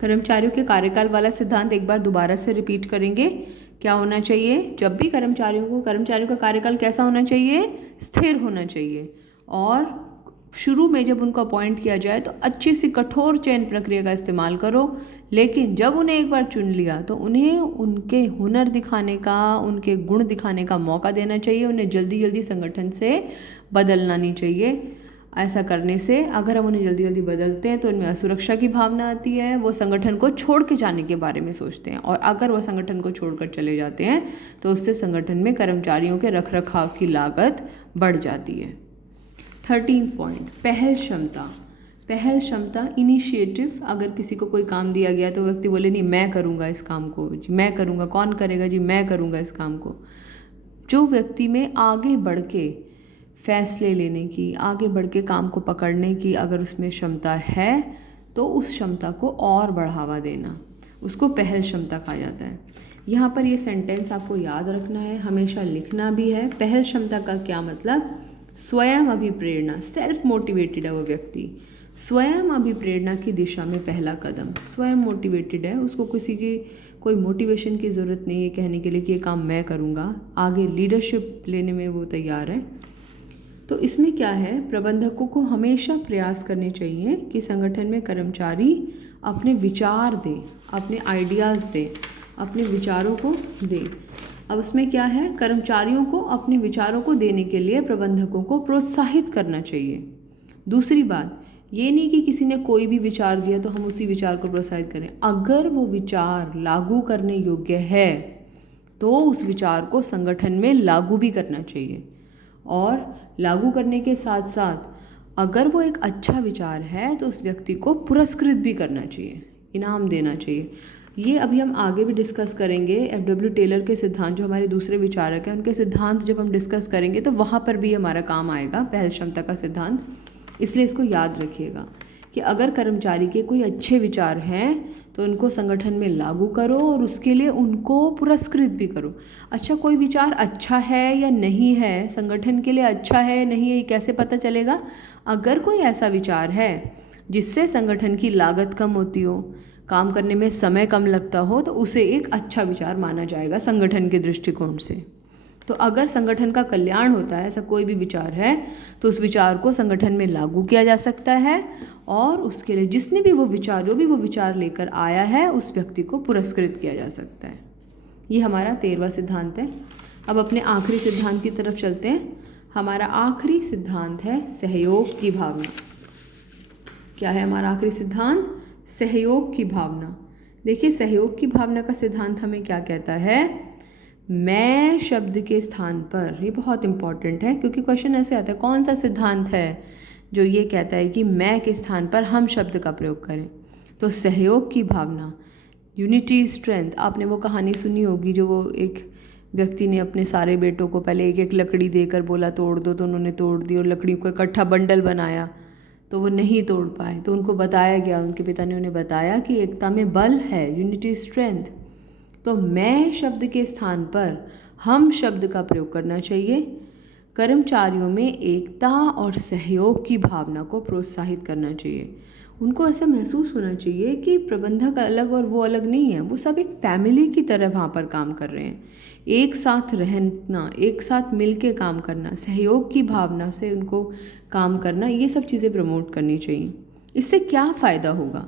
कर्मचारियों के कार्यकाल वाला सिद्धांत एक बार दोबारा से रिपीट करेंगे। क्या होना चाहिए? जब भी कर्मचारियों का कार्यकाल कैसा होना चाहिए? स्थिर होना चाहिए। और शुरू में जब उनको अपॉइंट किया जाए तो अच्छी सी कठोर चयन प्रक्रिया का इस्तेमाल करो, लेकिन जब उन्हें एक बार चुन लिया तो उन्हें उनके हुनर दिखाने का, उनके गुण दिखाने का मौका देना चाहिए। उन्हें जल्दी जल्दी संगठन से बदलना नहीं चाहिए। ऐसा करने से अगर हम उन्हें जल्दी जल्दी बदलते हैं तो उनमें असुरक्षा की भावना आती है, वो संगठन को छोड़ के जाने के बारे में सोचते हैं, और अगर वो संगठन को छोड़कर चले जाते हैं तो उससे संगठन में कर्मचारियों के रखरखाव की लागत बढ़ जाती है। 13 पॉइंट, पहल क्षमता। पहल क्षमता, इनिशिएटिव। अगर किसी को कोई काम दिया गया तो व्यक्ति बोले नहीं मैं करूँगा इस काम को, जी मैं करूँगा। कौन करेगा? जी मैं करूँगा इस काम को। जो व्यक्ति में आगे बढ़ के फैसले लेने की, आगे बढ़ के काम को पकड़ने की अगर उसमें क्षमता है तो उस क्षमता को और बढ़ावा देना, उसको पहल क्षमता कहा जाता है। यहाँ पर ये सेंटेंस आपको याद रखना है, हमेशा लिखना भी है। पहल क्षमता का क्या मतलब? स्वयं अभिप्रेरणा, सेल्फ मोटिवेटेड है वो व्यक्ति, स्वयं अभिप्रेरणा की दिशा में पहला कदम। स्वयं मोटिवेटेड है, उसको किसी की कोई मोटिवेशन की ज़रूरत नहीं है कहने के लिए कि ये काम मैं करूँगा। आगे लीडरशिप लेने में वो तैयार है। तो इसमें क्या है, प्रबंधकों को हमेशा प्रयास करने चाहिए कि संगठन में कर्मचारी अपने विचार दें, अपने आइडियाज़ दें, अपने विचारों को दें। अब उसमें क्या है, कर्मचारियों को अपने विचारों को देने के लिए प्रबंधकों को प्रोत्साहित करना चाहिए। दूसरी बात, ये नहीं कि किसी ने कोई भी विचार दिया तो हम उसी विचार को प्रोत्साहित करें। अगर वो विचार लागू करने योग्य है तो उस विचार को संगठन में लागू भी करना चाहिए, और लागू करने के साथ साथ अगर वो एक अच्छा विचार है तो उस व्यक्ति को पुरस्कृत भी करना चाहिए, इनाम देना चाहिए। ये अभी हम आगे भी डिस्कस करेंगे। एफ.डब्ल्यू. टेलर के सिद्धांत, जो हमारे दूसरे विचारक हैं, उनके सिद्धांत जब हम डिस्कस करेंगे तो वहाँ पर भी हमारा काम आएगा पहल क्षमता का सिद्धांत। इसलिए इसको याद रखिएगा कि अगर कर्मचारी के कोई अच्छे विचार हैं तो उनको संगठन में लागू करो और उसके लिए उनको पुरस्कृत भी करो। अच्छा, कोई विचार अच्छा है या नहीं है, संगठन के लिए अच्छा है नहीं है, ये कैसे पता चलेगा? अगर कोई ऐसा विचार है जिससे संगठन की लागत कम होती हो, काम करने में समय कम लगता हो, तो उसे एक अच्छा विचार माना जाएगा संगठन के दृष्टिकोण से। तो अगर संगठन का कल्याण होता है, ऐसा कोई भी विचार है, तो उस विचार को संगठन में लागू किया जा सकता है, और उसके लिए जिसने भी वो विचार, जो भी वो विचार लेकर आया है, उस व्यक्ति को पुरस्कृत किया जा सकता है। ये हमारा 13वां सिद्धांत है। अब अपने आखिरी सिद्धांत की तरफ चलते हैं। हमारा आखिरी सिद्धांत है सहयोग की भावना। क्या है हमारा आखिरी सिद्धांत? सहयोग की भावना। देखिए, सहयोग की भावना का सिद्धांत हमें क्या कहता है? मैं शब्द के स्थान पर, ये बहुत इंपॉर्टेंट है क्योंकि क्वेश्चन ऐसे आता है, कौन सा सिद्धांत है जो ये कहता है कि मैं के स्थान पर हम शब्द का प्रयोग करें? तो सहयोग की भावना, यूनिटी स्ट्रेंथ। आपने वो कहानी सुनी होगी जो वो एक व्यक्ति ने अपने सारे बेटों को पहले एक एक लकड़ी देकर बोला तोड़ दो, तो उन्होंने तोड़ दी, और लकड़ी को इकट्ठा बंडल बनाया तो वो नहीं तोड़ पाए। तो उनको बताया गया, उनके पिता ने उन्हें बताया कि एकता में बल है, यूनिटी स्ट्रेंथ। तो मैं शब्द के स्थान पर हम शब्द का प्रयोग करना चाहिए। कर्मचारियों में एकता और सहयोग की भावना को प्रोत्साहित करना चाहिए। उनको ऐसा महसूस होना चाहिए कि प्रबंधक अलग और वो अलग नहीं है, वो सब एक फैमिली की तरह वहाँ पर काम कर रहे हैं। एक साथ रहना, एक साथ मिल के काम करना, सहयोग की भावना से उनको काम करना, ये सब चीज़ें प्रमोट करनी चाहिए। इससे क्या फ़ायदा होगा?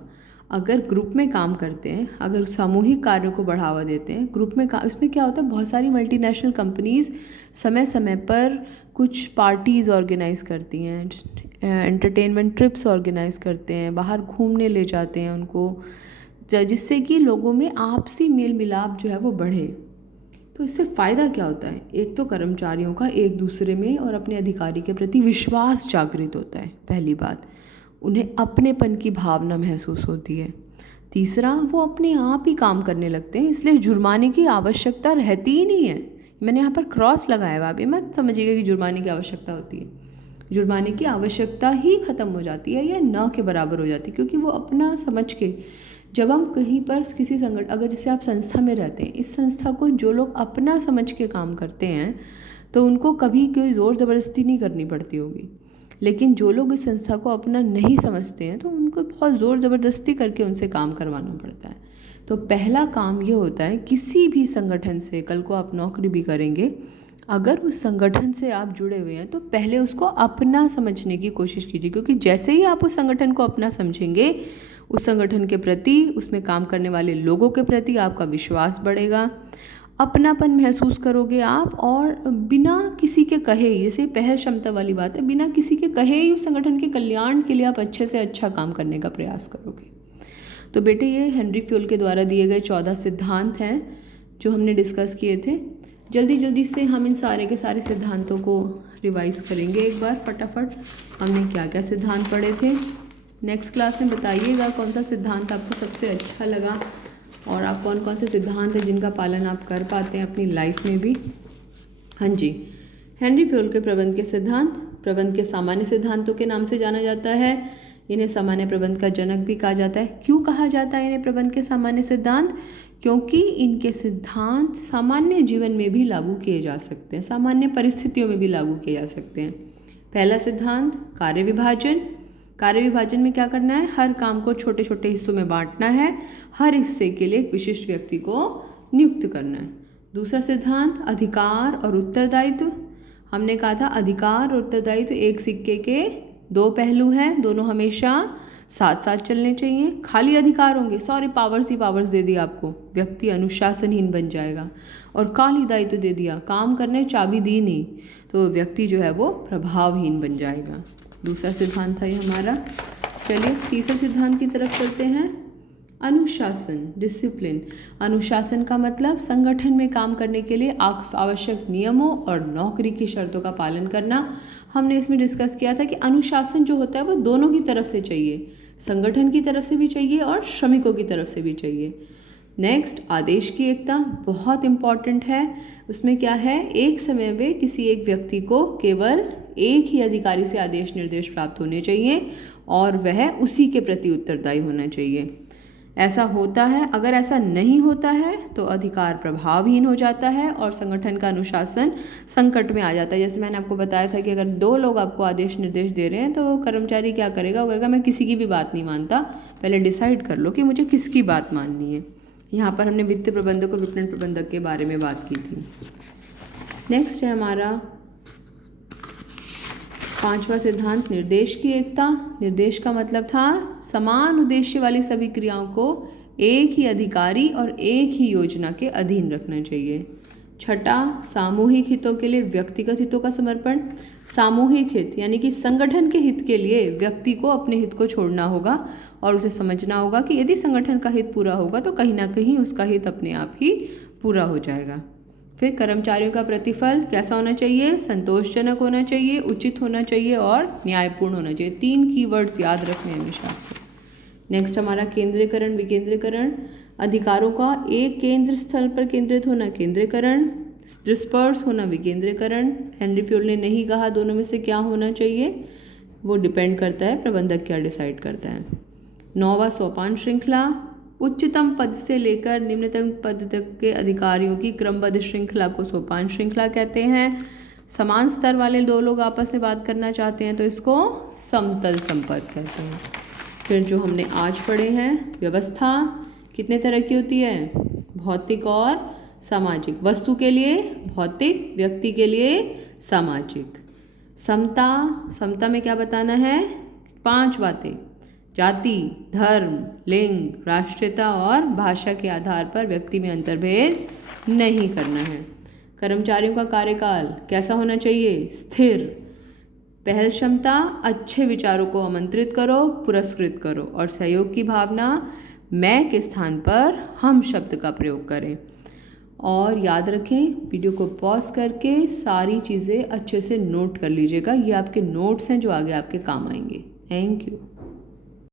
अगर ग्रुप में काम करते हैं, अगर सामूहिक कार्यों को बढ़ावा देते हैं, ग्रुप में काम, इसमें क्या होता है, बहुत सारी मल्टीनेशनल कंपनीज़ समय समय पर कुछ पार्टीज़ ऑर्गेनाइज़ करती हैं, एंटरटेनमेंट ट्रिप्स ऑर्गेनाइज़ करते हैं, बाहर घूमने ले जाते हैं उनको, जिससे कि लोगों में आपसी मेल मिलाप जो है वो बढ़े। तो इससे फ़ायदा क्या होता है? एक तो कर्मचारियों का एक दूसरे में और अपने अधिकारी के प्रति विश्वास जागृत होता है, पहली बात। उन्हें अपनेपन की भावना महसूस होती है। तीसरा, वो अपने आप ही काम करने लगते हैं, इसलिए जुर्माने की आवश्यकता रहती ही नहीं है। मैंने यहाँ पर क्रॉस लगाया हुआ, आप ये मत समझिएगा कि जुर्माने की आवश्यकता होती है। जुर्माने की आवश्यकता ही ख़त्म हो जाती है या न के बराबर हो जाती है, क्योंकि वो अपना समझ के, जब हम कहीं पर किसी संगठन, अगर जैसे आप संस्था में रहते हैं, इस संस्था को जो लोग अपना समझ के काम करते हैं तो उनको कभी कोई ज़ोर ज़बरदस्ती नहीं करनी पड़ती होगी। लेकिन जो लोग इस संस्था को अपना नहीं समझते हैं तो उनको बहुत ज़ोर ज़बरदस्ती करके उनसे काम करवाना पड़ता है। तो पहला काम ये होता है, किसी भी संगठन से कल को आप नौकरी भी करेंगे, अगर उस संगठन से आप जुड़े हुए हैं तो पहले उसको अपना समझने की कोशिश कीजिए, क्योंकि जैसे ही आप उस संगठन को अपना समझेंगे, उस संगठन के प्रति, उसमें काम करने वाले लोगों के प्रति आपका विश्वास बढ़ेगा, अपनापन महसूस करोगे आप, और बिना किसी के कहे ही, जैसे पहल क्षमता वाली बात है, बिना किसी के कहे ही उस संगठन के कल्याण के लिए आप अच्छे से अच्छा काम करने का प्रयास करोगे। तो बेटे ये हेनरी फ्यूल के द्वारा दिए गए 14 सिद्धांत हैं जो हमने डिस्कस किए थे। जल्दी जल्दी से हम इन सारे के सारे सिद्धांतों को रिवाइज करेंगे एक बार फटाफट। हमने क्या क्या सिद्धांत पढ़े थे, नेक्स्ट क्लास में बताइएगा कौन सा सिद्धांत आपको सबसे अच्छा लगा और आप कौन कौन से सिद्धांत हैं जिनका पालन आप कर पाते हैं अपनी लाइफ में भी। हाँ जी, हेनरी फ्यूल के प्रबंध के सिद्धांत प्रबंध के सामान्य सिद्धांतों के नाम से जाना जाता है। इन्हें सामान्य प्रबंध का जनक भी कहा जाता है। क्यों कहा जाता है इन्हें प्रबंध के सामान्य सिद्धांत? क्योंकि इनके सिद्धांत सामान्य जीवन में भी लागू किए जा सकते हैं, सामान्य परिस्थितियों में भी लागू किए जा सकते हैं। पहला सिद्धांत कार्य विभाजन। कार्य विभाजन में क्या करना है, हर काम को छोटे छोटे हिस्सों में बांटना है, हर हिस्से के लिए एक विशिष्ट व्यक्ति को नियुक्त करना है। दूसरा सिद्धांत अधिकार और उत्तरदायित्व। हमने कहा था अधिकार और उत्तरदायित्व एक सिक्के के दो पहलू हैं, दोनों हमेशा साथ साथ चलने चाहिए। खाली अधिकार होंगे, सॉरी पावर्स ही पावर्स दे दिया आपको, व्यक्ति अनुशासनहीन बन जाएगा, और खाली दायित्व दे दिया, काम करने चाबी दी नहीं, तो व्यक्ति जो है वो प्रभावहीन बन जाएगा। दूसरा सिद्धांत था ये हमारा। चलिए तीसरे सिद्धांत की तरफ चलते हैं। अनुशासन, डिसिप्लिन। अनुशासन का मतलब संगठन में काम करने के लिए आवश्यक नियमों और नौकरी की शर्तों का पालन करना। हमने इसमें डिस्कस किया था कि अनुशासन जो होता है वो दोनों की तरफ से चाहिए, संगठन की तरफ से भी चाहिए और श्रमिकों की तरफ से भी चाहिए। नेक्स्ट, आदेश की एकता, बहुत इम्पॉर्टेंट है। उसमें क्या है, एक समय में किसी एक व्यक्ति को केवल एक ही अधिकारी से आदेश निर्देश प्राप्त होने चाहिए और वह उसी के प्रति उत्तरदायी होना चाहिए। ऐसा होता है, अगर ऐसा नहीं होता है तो अधिकार प्रभावहीन हो जाता है और संगठन का अनुशासन संकट में आ जाता है। जैसे मैंने आपको बताया था कि अगर दो लोग आपको आदेश निर्देश दे रहे हैं तो कर्मचारी क्या करेगा, वो कहेगा मैं किसी की भी बात नहीं मानता, पहले डिसाइड कर लो कि मुझे किसकी बात माननी है। यहाँ पर हमने वित्तीय प्रबंधक और विपणन प्रबंधक के बारे में बात की थी। नेक्स्ट है हमारा पांचवा सिद्धांत निर्देश की एकता। निर्देश का मतलब था समान उद्देश्य वाली सभी क्रियाओं को एक ही अधिकारी और एक ही योजना के अधीन रखना चाहिए। छठा, सामूहिक हितों के लिए व्यक्तिगत हितों का समर्पण। सामूहिक हित यानी कि संगठन के हित के लिए व्यक्ति को अपने हित को छोड़ना होगा और उसे समझना होगा कि यदि संगठन का हित पूरा होगा तो कहीं ना कहीं उसका हित अपने आप ही पूरा हो जाएगा। फिर कर्मचारियों का प्रतिफल कैसा होना चाहिए, संतोषजनक होना चाहिए, उचित होना चाहिए और न्यायपूर्ण होना चाहिए। 3 कीवर्ड्स याद रखने हमेशा आपको। नेक्स्ट हमारा केंद्रीकरण विकेंद्रीकरण। अधिकारों का एक केंद्र स्थल पर केंद्रित होना केंद्रीकरण, डिस्पर्स होना विकेंद्रीकरण। हेनरी फ्यूल ने नहीं कहा दोनों में से क्या होना चाहिए, वो डिपेंड करता है प्रबंधक क्या डिसाइड करता है। 9वां सोपान श्रृंखला। उच्चतम पद से लेकर निम्नतम पद तक के अधिकारियों की क्रमबद्ध श्रृंखला को सोपान श्रृंखला कहते हैं। समान स्तर वाले दो लोग आपस में बात करना चाहते हैं तो इसको समतल संपर्क कहते हैं। फिर जो हमने आज पढ़े हैं, व्यवस्था कितने तरह की होती है, भौतिक और सामाजिक। वस्तु के लिए भौतिक, व्यक्ति के लिए सामाजिक। समता, समता में क्या बताना है, 5 बातें। जाति, धर्म, लिंग, राष्ट्रीयता और भाषा के आधार पर व्यक्ति में अंतर्भेद नहीं करना है। कर्मचारियों का कार्यकाल कैसा होना चाहिए, स्थिर। पहल क्षमता, अच्छे विचारों को आमंत्रित करो, पुरस्कृत करो और सहयोग की भावना, मैं के स्थान पर हम शब्द का प्रयोग करें। और याद रखें, वीडियो को पॉज करके सारी चीज़ें अच्छे से नोट कर लीजिएगा। ये आपके नोट्स हैं जो आगे आपके काम आएंगे। Thank you.